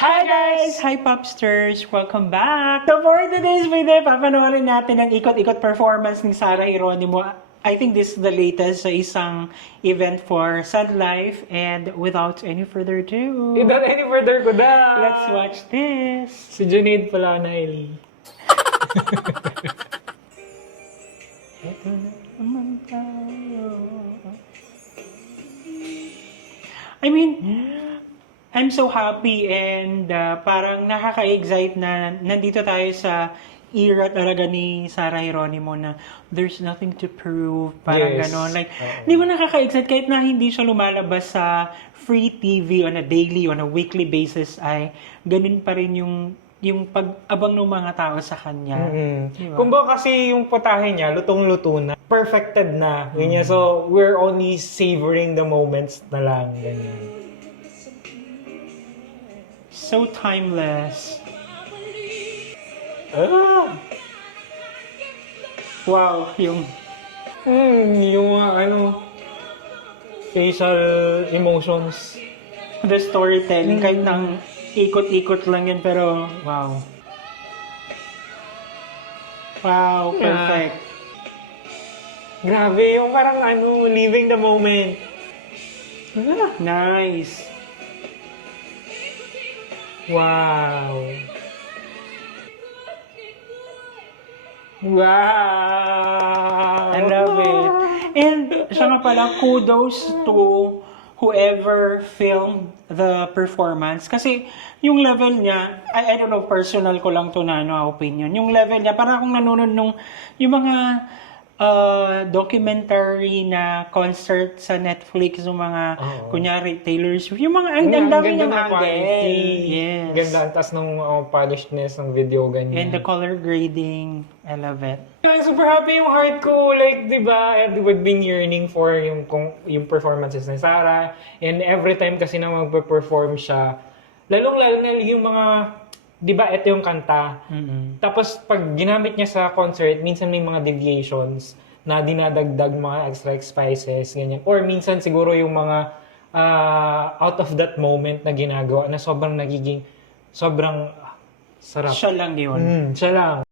Hi guys! Hi Popsters! Welcome back! So for today's video, papanoorin natin ang ikot-ikot performance ni Sarah Geronimo. I think this is the latest sa isang event for Sun Life. And without any further ado, Without any further kuda, let's watch this! si Junaid pala na Eli. Ito na naman tayo. I mean, I'm so happy and parang nakaka-excite na nandito tayo sa era talaga ni Sarah Geronimo na there's nothing to prove. Parang Yes. ganon. Like, di ba nakaka-excite kahit na hindi siya lumalabas sa free TV on a daily, on a weekly basis ay ganun pa rin yung pag-abang ng mga tao sa kanya. Diba? Kumbaga kasi yung putahe niya, lutong-luto na. Perfected na. Ganyan. So, we're only savoring the moments na lang. Ganyan. So timeless. Ah! Wow, yung Yung facial emotions. the storytelling, kahit nang ikot-ikot lang yun, pero wow. Wow, perfect. Grabe, yung parang living the moment. Nice. Wow. Wow! I love it. And siya nga pala, kudos to whoever filmed the performance. Kasi yung level niya, I don't know, personal ko lang to na opinion. Yung level niya, parang akong nanonood nung yung mga documentary na concert sa Netflix, yung mga, kunyari, Taylor Swift, yung mga, ang dami ng angle. Yes. Ganda, ang taas ng polishedness ng video, ganyan. And the color grading, I love it. I'm super happy yung art ko, like, di ba, we've been yearning for yung performances ni Sarah. And every time kasi na magpe-perform siya, lalong-lalo na yung mga, di ba, ito yung kanta. Tapos, pag ginamit niya sa concert, minsan may mga deviations na dinadagdag mga extra spices, ganyan. Or minsan siguro yung mga out of that moment na ginagawa na sobrang sarap. Siya lang yun. Siya lang.